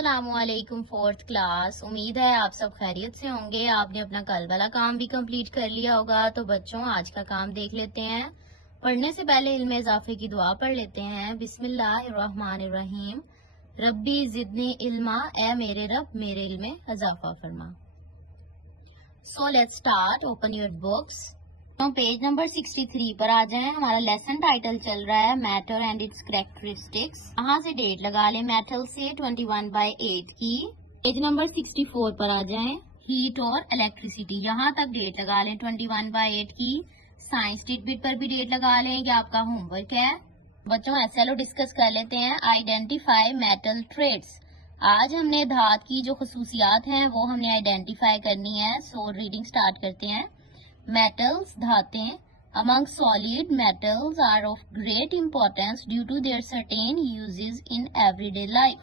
अस्सलाम वालेकुम fourth class. उम्मीद है आप सब खैरियत से होंगे। आपने अपना कल वाला काम भी कंप्लीट कर लिया होगा। तो बच्चों आज का काम देख लेते हैं। पढ़ने से पहले इल्म इजाफे की दुआ पढ़ लेते हैं। बिस्मिल्लाहिर्रहमानिर्रहीम। रब्बी जिदनी इल्मा, ए मेरे रब मेरे इल्म में इजाफा फरमा। So let's start. Open your books. तो पेज नंबर 63 पर आ जाएं। हमारा लेसन टाइटल चल रहा है मैटर एंड इट्स कैरेक्टरिस्टिक्स। यहाँ से डेट लगा लें मेटल से 21/8 की। पेज नंबर 64 पर आ जाएं। हीट और इलेक्ट्रिसिटी, यहाँ तक डेट लगा लें 21/8 की। साइंस टिडबिट पर भी डेट लगा लें कि आपका होमवर्क है। बच्चों SLO डिस्कस कर लेते हैं। Identify metal trades. आज हमने धात की जो खसूसियात हैं वो हमने आइडेंटिफाई करनी है। सो रीडिंग स्टार्ट करते हैं। Metals, धातें, among solid metals are of great importance due to their certain uses in everyday life.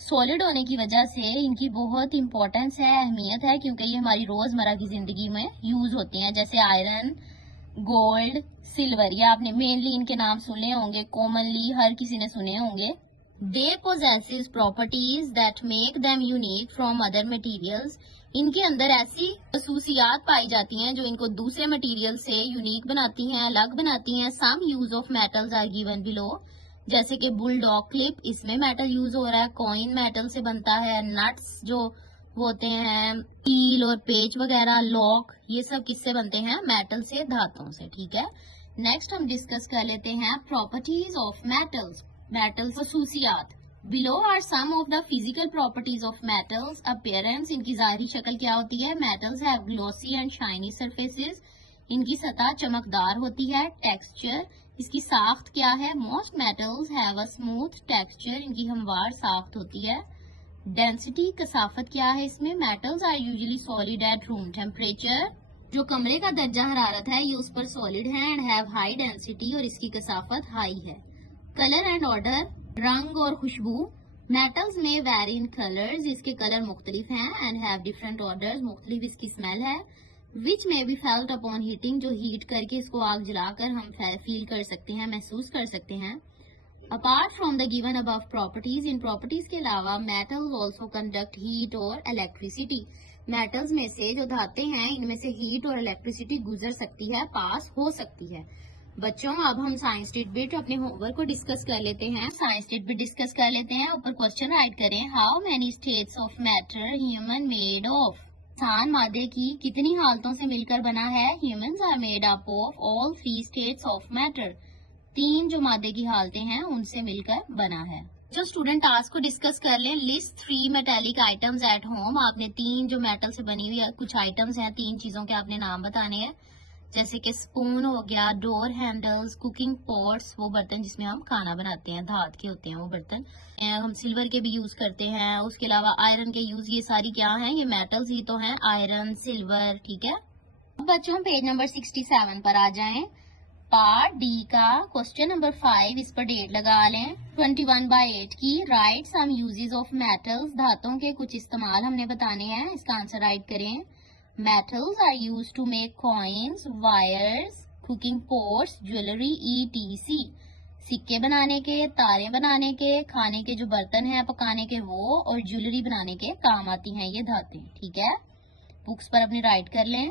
Solid होने की वजह से इनकी बहुत इम्पोर्टेंस है, अहमियत है, क्योंकि ये हमारी रोजमर्रा की जिंदगी में यूज होती हैं। जैसे आयरन, गोल्ड, सिल्वर, ये आपने मेनली इनके नाम सुने होंगे, कॉमनली हर किसी ने सुने होंगे। They possess properties that make them unique from other materials. इनके अंदर ऐसी खसूसियात पाई जाती हैं जो इनको दूसरे मटेरियल से यूनिक बनाती हैं, अलग बनाती हैं। Some use of metals are given below, जैसे कि बुलडॉग क्लिप, इसमें मेटल यूज हो रहा है। कॉइन मेटल से बनता है। नट्स जो होते हैं, कील और पेच वगैरह, लॉक, ये सब किससे बनते हैं? मेटल से, धातों से। ठीक है, नेक्स्ट हम डिस्कस कर लेते हैं प्रॉपर्टीज ऑफ मेटल्स। मेटल खसूसियात। Below are some of the physical properties of metals. Appearance, इनकी ज़ाहिरी शक्ल क्या होती है? Metals have glossy and shiny surfaces, इनकी सतह चमकदार होती है। टेक्सचर, इसकी साख्त क्या है? Most metals have a smooth texture, इनकी हमवार साख्त होती है। डेंसिटी, कसाफत क्या है इसमें? Metals are usually solid at room temperature, जो कमरे का दर्जा हरारत है ये उस पर सॉलिड है। एंड हैव हाई डेंसिटी, और इसकी कसाफत हाई है। कलर एंड ऑर्डर, रंग और खुशबू। मेटल्स में वेरी इन कलर्स, इसके कलर मुख्तलिफ हैं। एंड हैव डिफरेंट ऑर्डर्स, मुख्तलिफ इसकी स्मेल है। विच में बी फेल्ट अपॉन हीटिंग, जो हीट करके इसको आग जलाकर हम फील कर सकते हैं, महसूस कर सकते हैं। Apart from the given above properties, in properties के अलावा मेटल्स ऑल्सो कंडक्ट हीट और इलेक्ट्रिसिटी। मेटल्स में से जो धातें हैं इनमें से हीट और इलेक्ट्रिसिटी गुजर सकती है, पास हो सकती है। बच्चों अब हम साइंस टिडबिट अपने होमवर्क को डिस्कस कर लेते हैं। साइंस टिडबिट डिस्कस कर लेते हैं। ऊपर क्वेश्चन राइट करें। How many states of matter human made of. इंसान मादे की कितनी हालतों से मिलकर बना है? Humans are made up of all 3 states of matter. 3 जो मादे की हालतें हैं उनसे मिलकर बना है। जो स्टूडेंट टास्क को डिस्कस कर लें। List 3 metallic items at home. आपने 3 जो मेटल से बनी हुई कुछ आइटम्स हैं, 3 चीजों के आपने नाम बताने हैं। जैसे कि स्पून हो गया, डोर हैंडल्स, कुकिंग पॉट्स, वो बर्तन जिसमें हम खाना बनाते हैं, धात के होते हैं वो बर्तन। हम सिल्वर के भी यूज करते हैं। उसके अलावा आयरन के यूज, ये सारी क्या हैं? ये मेटल्स ही तो हैं, आयरन, सिल्वर। ठीक है, बच्चों पेज नंबर 67 पर आ जाएं। पार्ट डी का क्वेश्चन नंबर 5, इस पर डेट लगा लें 21/8 की। Write some uses of metals, धातों के कुछ इस्तेमाल हमने बताने हैं। इसका आंसर राइट करें। Metals are used to make coins, wires, cooking pots, jewelry, etc. सिक्के बनाने के, तारे बनाने के, खाने के जो बर्तन हैं पकाने के वो, और ज्वेलरी बनाने के काम आती हैं ये धातें। ठीक है, बुक्स पर अपनी राइट कर लें।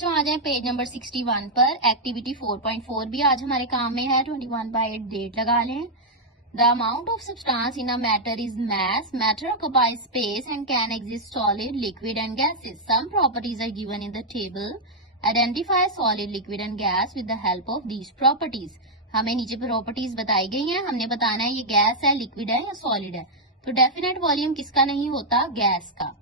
तो आ जाए पेज नंबर 61 पर। एक्टिविटी 4.4 भी आज हमारे काम में है। 21/8 डेट लगा लें। The amount of substance in a matter is mass. Matter occupies space and can exist solid, liquid and gases. Some properties are given in the table. Identify solid, liquid and gas with the help of these properties. हमें नीचे properties बताई गई हैं, हमने बताना है ये gas है, लिक्विड है या सॉलिड है। तो डेफिनेट वॉल्यूम किसका नहीं होता? गैस का।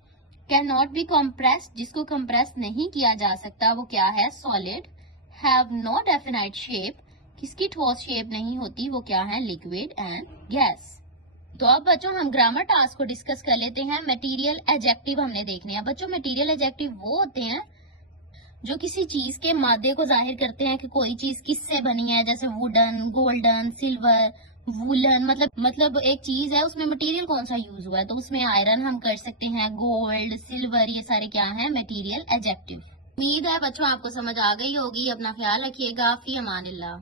कैन नॉट बी कंप्रेस्ड, जिसको कंप्रेस नहीं किया जा सकता वो क्या है? Solid. Have no definite shape, किसकी ठोस शेप नहीं होती वो क्या है? Liquid and gas. तो अब बच्चों हम ग्रामर टास्क को डिस्कस कर लेते हैं। मटेरियल एडजेक्टिव हमने देखने हैं। बच्चों मटेरियल एडजेक्टिव वो होते हैं जो किसी चीज के मादे को जाहिर करते हैं कि कोई चीज किससे बनी है। जैसे वुडन, गोल्डन, सिल्वर, वुलन, मतलब एक चीज है उसमें मटेरियल कौन सा यूज हुआ है, तो उसमें आयरन हम कर सकते हैं, गोल्ड, सिल्वर, ये सारे क्या है? Material adjective. उम्मीद है बच्चों आपको समझ आ गई होगी। अपना ख्याल रखिएगा। फी अमानिल्लाह।